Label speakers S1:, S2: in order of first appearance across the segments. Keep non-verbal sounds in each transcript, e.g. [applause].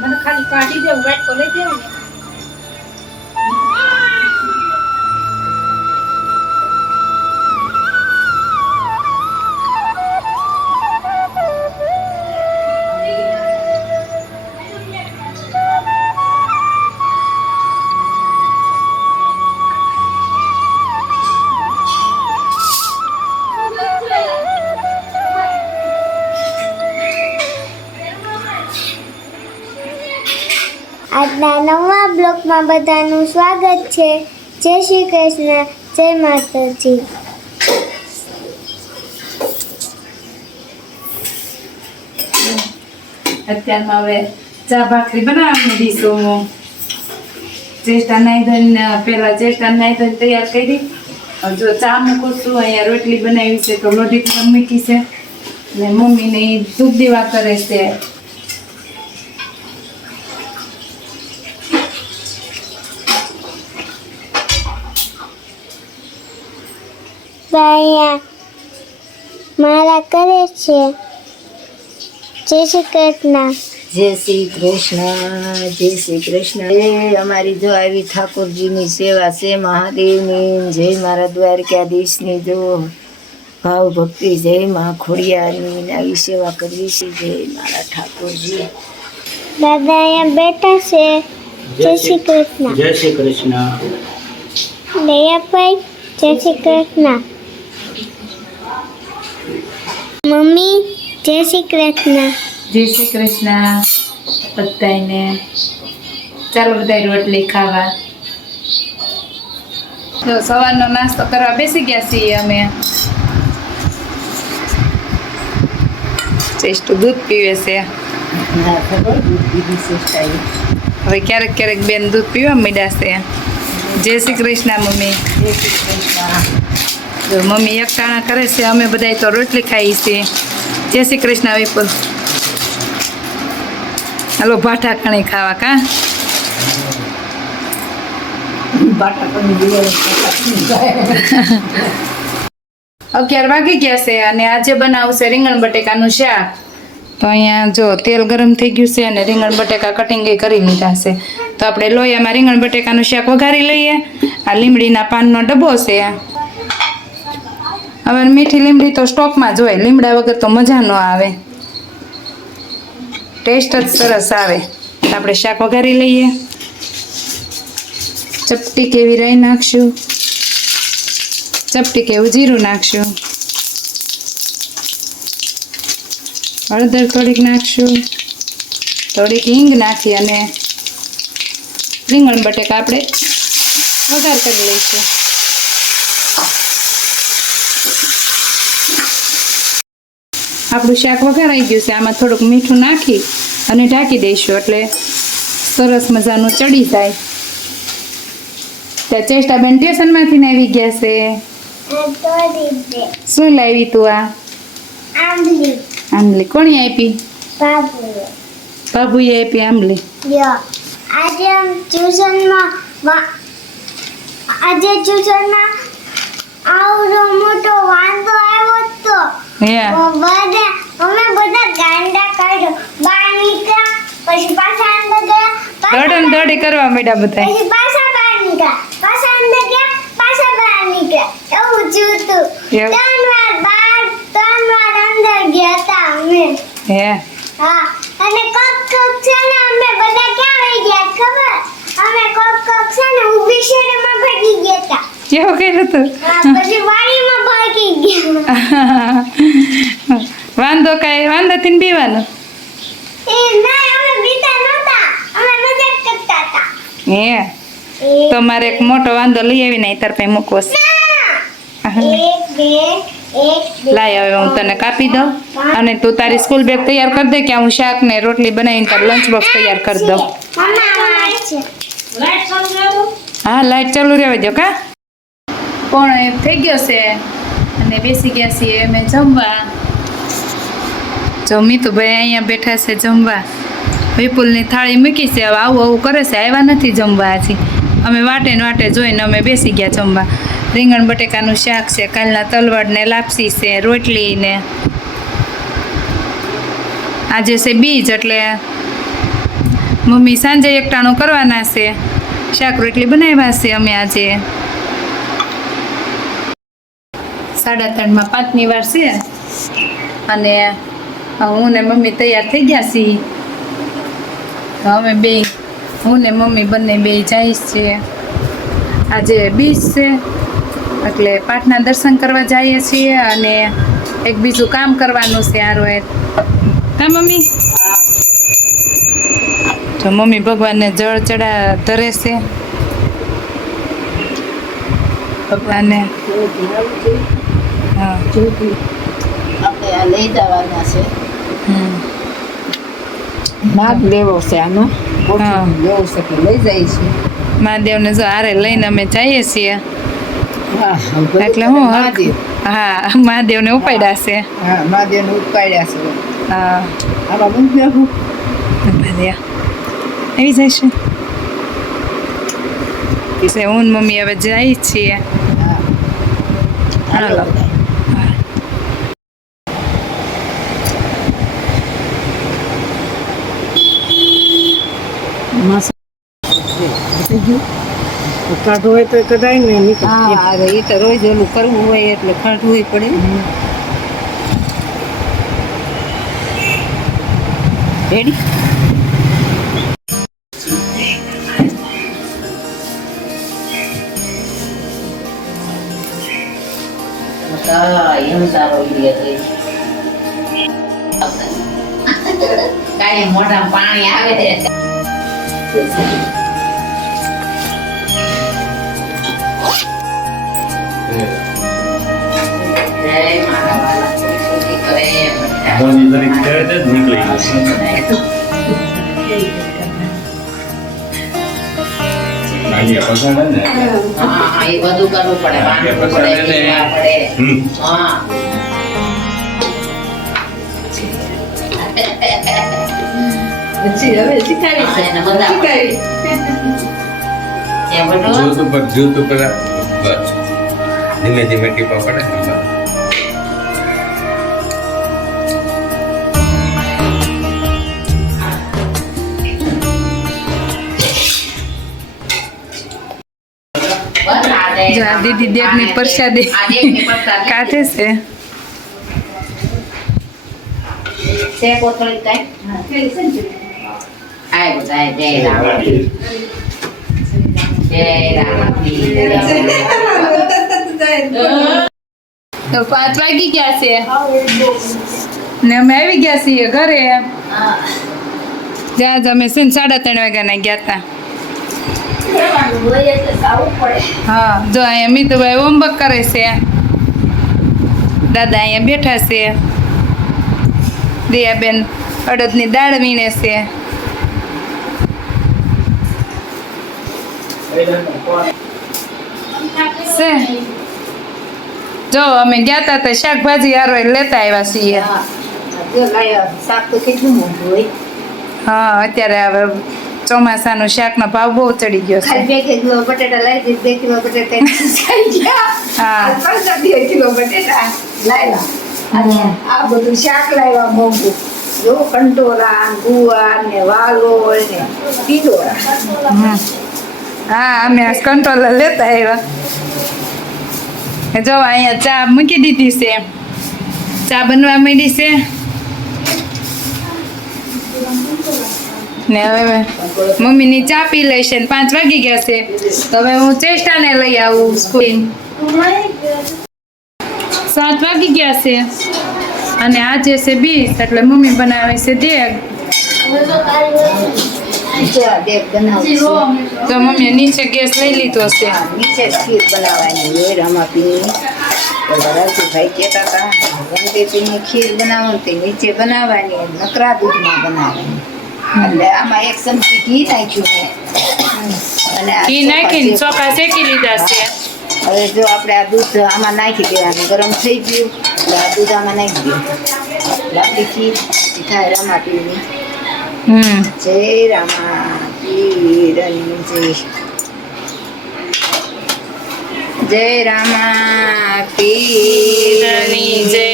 S1: મને ખાલી કાઢી દેવું વાટકો લઈ દેવું ને.
S2: બ્લોગમાં બધાનું સ્વાગત છે. જય શ્રી કૃષ્ણ. જય માતાજી.
S1: અત્યારમાં હવે ચા ભાખરી બનાવવાની ડીશો. ચેસ્ટા નાઈ ધોઈને પહેલાં ચેસ્ટા નાઈ ધોઈને તૈયાર કરી. જો ચા મૂકું છું અહીંયા રોટલી બનાવી છે તો લોઢી પણ મૂકી છે. ને મમ્મીને દૂધ દીવા કરે છે.
S2: તો મારા કરે છે. જય શ્રી કૃષ્ણ.
S3: જય શ્રી કૃષ્ણ જય શ્રી કૃષ્ણ. એ અમારી જો આવી ઠાકોરજીની સેવા છે મહાદેવની. જય મારા દ્વારકાધીશની જો. ભાવ ભક્તિ જય મા ખોડિયારની. આવી સેવા કરવી છે જય મારા ઠાકોરજી.
S2: દાદા અહીંયા બેઠા છે. જય શ્રી કૃષ્ણ.
S4: જય શ્રી કૃષ્ણ.
S2: દયાભાઈ જય શ્રી કૃષ્ણ. મમ્મી જય શ્રી કૃષ્ણ.
S1: જય શ્રી કૃષ્ણ. બધાને ચાલો બધા રોટલી ખાવા. જો સવારનો નાસ્તો કરવા બેસી ગયા છીએ અમે. ચેસ્ટુ દૂધ પીવે છે. હવે ક્યારેક ક્યારેક બેન દૂધ પીવા માંડ્યા છે. જય શ્રી કૃષ્ણ મમ્મી.
S3: જય શ્રી કૃષ્ણ.
S1: જો મમ્મી એકટાણા કરે છે, અમે બધા તો રોટલી ખાઈ છીએ. જય શ્રી કૃષ્ણ વિપુલ. હાલો, ભાઠા કણી ખાવા કા? અગિયાર વાગી ગયા છે અને આજે બનાવશે રીંગણ બટેકાનું શાક. તો અહીંયા જો તેલ ગરમ થઈ ગયું છે અને રીંગણ બટેકા કટિંગ કરી લીધા છે. તો આપણે લોહીમાં રીંગણ બટેકાનું શાક વઘારી લઈએ. આ લીમડીના પાનનો ડબ્બો છે. હવે મીઠી લીમડી તો સ્ટોકમાં જ હોય. લીમડા વગર તો મજા ન આવે. ટેસ્ટ જ સરસ આવે. આપણે શાક વઘારી લઈએ. ચપટી કેવી રહી નાખશું? ચપટી કેવું જીરું નાખશું? હળદર થોડીક નાખશું. થોડીક હિંગ નાખી અને રીંગણ બટેકા આપણે વઘાર કરી લઈશું. આપણું શાક વઘારાઈ ગયું છે. આમાં થોડુંક મીઠું નાખી અને ઢાંકી દઈશું એટલે સરસ મજાનું ચડી જાય. ત્યાં ચેષ્ટાબેન સ્ટેશનમાંથી આવી ગયા છે. શું લાવી તું આ?
S2: આંબલી.
S1: કોણી આપી?
S2: બાબુ
S1: બાબુએ આપી આંબલી.
S2: આજે ટ્યુશનમાં આજે ટ્યુશનમાં આવડો મોટો વાંધો આવ્યો તો.
S1: હે
S2: બધા અમે બધા ગાંડા કાઢ્યો બહાર નીકળ્યા પછી પાછા અંદર ગયા
S1: દોડન દોડી કરવા માંડ્યા બધા
S2: પછી પાછા બહાર નીકળ્યા. પાછા અંદર ગયા પાછા બહાર નીકળ્યા. એવું થયું હતું.
S1: એવું?
S2: ત્રણ વાર બહાર ત્રણ વાર અંદર ગયા હતા અમે.
S1: હે
S2: હા. અને કોક કોક છે ને અમે બધા ક્યાં વહી ગયા ખબર? અમે કોક કોક છે ને ઊભી શેરીમાં ભાગી ગયા હતા.
S1: કેવું કર્યું તું?
S2: હા, પછી વાડીમાં ભાગી ગયા. [laughs]
S1: વાંધો કાંઈ વાંધો થી બીવાનો.
S2: એ ના અમે બીતા નહોતા અમે મજાક કરતા હતા.
S1: હે? તો મારે એક મોટો વાંધો લઈ આવીને તાર પાસે મૂકવો છે.
S2: ના. એક બે એક બે.
S1: લાય હવે હું તને કાપી દઉં. અને તું તારી સ્કૂલ બેગ તૈયાર કરી દે કે હું શાક ને રોટલી બનાવીને તારું લંચ બોક્સ તૈયાર કરી દઉં.
S2: મમ્મા આ છે
S1: હા લાઈટ ચાલુ રહેવા દો કા? પણ એ થઈ ગયો છે. અને બેસી ગયા છીએ. અમે જમવા. જો મીતુભાઈ અહીંયા બેઠા છે જમવા. વિપુલની થાળી મૂકી છે. હવે આવું આવું કરે છે. આવ્યા નથી જમવા હજી. અમે વાટે ને વાટે જોઈને અમે બેસી ગયા જમવા. રીંગણ બટેકાનું શાક છે, કાલના તલવડ ને લાપસી છે, રોટલી ને આજે છે બીજ એટલે મમ્મી સાંજે એકટાણું કરવાના છે. શાક રોટલી બનાવ્યા છે અમે આજે. સાડા ત્રણમાં પાંચની વાર છે. અને હું ને મમ્મી તૈયાર થઈ ગયા છીએ. હવે બે, હું ને મમ્મી બંને બે જઈશ છીએ આજે બીચ છે, એટલે પાઠના દર્શન કરવા જઈએ છીએ અને એક બીજું કામ કરવાનું છે આ રોજ હા, મમ્મી? તો મમ્મી ભગવાનને જળ ચડા ધરે છે. ભગવાનને. હા
S3: લઈ જવાના છે. નાગ દેવો છે આનો. લેવો છે કે લઈ જાય છે.
S1: મહાદેવને જો આરે લઈને અમે જઈએ છીએ. એટલે હું હા મહાદેવને ઉપાડ્યા છે.
S3: હા મહાદેવને ઉપાડ્યા છે.
S1: હા.
S3: આમાં બેહું?
S1: ભર્યા આવી જઈશું છે. હું મમ્મી હવે જઈએ છીએ.
S3: હા.
S1: હાલો.
S4: કાઢો હોય તો કઢાય ને
S3: અરે એ તો રોજ ઓલું કરવું હોય એટલે કાઢવું પડે. રેડી
S5: કાંઈ પાણી આવે. એ બધું કરવું પડે
S6: પસંદ [laughs]
S3: હવે
S5: એને બધા
S6: ઉપર જૂત ઉપર બસ. ધીમે ધીમે ટીપા પડે
S1: જો આ દીદી દેગની પ્રસાદી. કાઢે છે.
S5: છે કોથળી કાંઈ? આય બધા જય રામ જય રામ
S1: તો પાંચ વાગી ગયા છે ને અમે આવી ગયા છીએ ઘરે જ્યાં જ અમે છે ને સાડા ત્રણ વાગ્યાના ગયા હતા હા જો અહીંયા મિતુભાઈ હોમવર્ક કરે છે દાદા અહીંયા બેઠા છે દિયાબેન અડદની દાળ વીણે છે જો અમે ગયા હતા તો શાકભાજી હારો લેતા આવ્યા છીએ.
S3: તો
S1: હા અત્યારે હવે ચોમાસાનું શાકનો ભાવ બહુ ચડી ગયો છે.
S3: બે કિલો બટેટા લાવી દીધી બે કિલો બટેટા
S1: હા.
S3: બે કિલો બટેટા લાવ્યા આ બધું શાક લાવ્યા મોંઘું. જો કંટોરા ગુવા ગુવાર ને વાલોળ ને
S1: હમ. હા, અમે કંટ્રોલર લેતા આવ્યા. જો અહીંયા ચા મૂકી દીધી છે. ચા બનવા માંડી છે. ને હવે મમ્મીની ચા પી લેશે ને પાંચ વાગી ગયા છે. તો હવે હું ચેષ્ટાને લઈ આવું સ્કૂલ. સાત વાગી ગયા છે. અને આજે છે બીસ, એટલે મમ્મી બનાવે છે દેગ. તો મમ્મી નીચે ગેસ લઈ લીધો છે.
S3: નીચે ખીર બનાવવાની હોય રામાપીની રાજુભાઈ કહેતા હતા ગણપતિની ખીર બનાવો તે નીચે બનાવવાની નકરા દૂધમાં બનાવવાની એટલે આમાં એક ચમચી ઘી નાખ્યું મેં અને
S1: ઘી નાખીને
S3: ચોખા
S1: શેકી લીધા છે.
S3: હવે જો આપણે આ દૂધ આમાં નાખી દેવાનું, ગરમ થઈ ગયું, એટલે આ દૂધ આમાં નાખી દઈએ આપણી ખીર થાય રામાપીરની
S1: હમ
S3: જય રામા પીરની જય જય રામા પીરની જય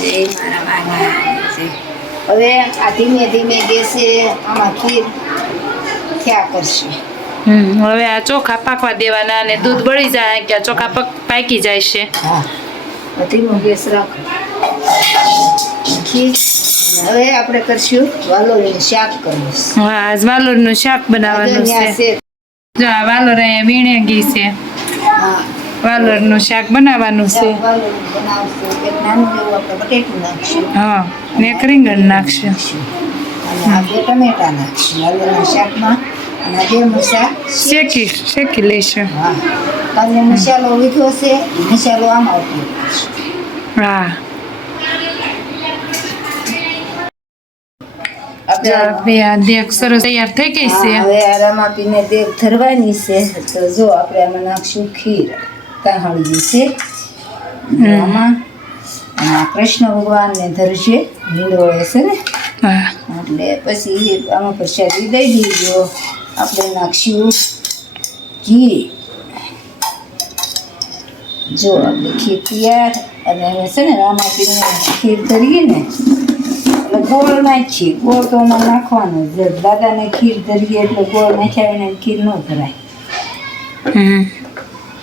S3: જય. મારા વાલા હવે આ ધીમે ધીમે ગેસે આમાં ખીર થયા કરશે.
S1: હમ હવે આ ચોખા પાકવા દેવાના અને દૂધ બળી જાય કે આ ચોખા પક પાકી જાય છે.
S3: હા. ધીમો ગેસ રાખો. ખીર હવે આપણે કરશું વાલોળીનું શાક કરવું
S1: હા આજ વાલોરનું શાક બનાવવાનું છે.
S3: છે.
S1: જો આ વાલોર અહીંયા વીણે ગઈ છે.
S3: હા.
S1: વાલોરનું શાક બનાવવાનું છે. હા ને એક રીંગણ નાખશું.
S3: ટમેટા શાકમાં. અને બે મરચાં
S1: શેકી શેકી લઈશું.
S3: હા. કાલે મસાલો લીધો છે મસાલો આમાં ઉપયોગ
S1: હા.
S3: આપણી
S1: સરસ તૈયાર થઈ ગઈ છે.
S3: હવે આ રમાપીને દેગ ધરવાની છે. તો જો આપણે આમાં નાખશું ખીર કાહળજી છે. આમાં કૃષ્ણ ભગવાનને ધરશે હિંડોળે છે ને? એટલે પછી આમાં પ્રસાદી દઈ દીધો આપણે નાખશું ઘી. જો આપણે ખીર તૈયાર અને છે ને રામાપીને ખીર ધરીએ ને એટલે ગોળ નાખીએ. ગોળ તો અમારે નાખવાનું જ. દાદાને ખીર ધરીએ એટલે ગોળ નાખ્યા ખીર ન ધરાય.
S1: હમ.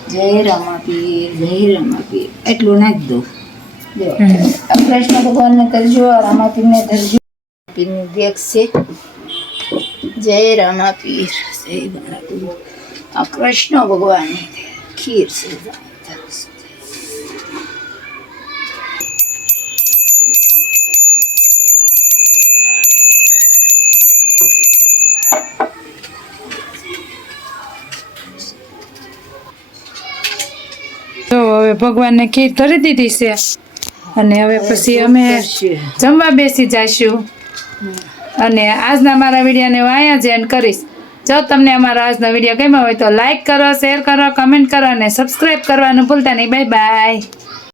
S3: જય રામાપીર જય રામાપીર એટલું નાખી દઉં. જો. કૃષ્ણ ભગવાનને કરજો. રામાપીરને ધરજો. પીરની દેખ છે જય રામાપીર જય રામાપીર આ કૃષ્ણ ભગવાનની. ખીર છે.
S1: તો હવે ભગવાનને ખીર ધરી દીધી છે. અને હવે પછી અમે જમવા બેસી જઈશું. અને આજના મારા વિડીયોને હું અહીંયા જ એન્ડ કરીશ. જો તમને અમારો આજનો વીડિયો ગમ્યો હોય તો લાઇક કરો શેર કરો કમેન્ટ કરો અને સબસ્ક્રાઈબ કરવાનું ભૂલતા નહીં. Bye bye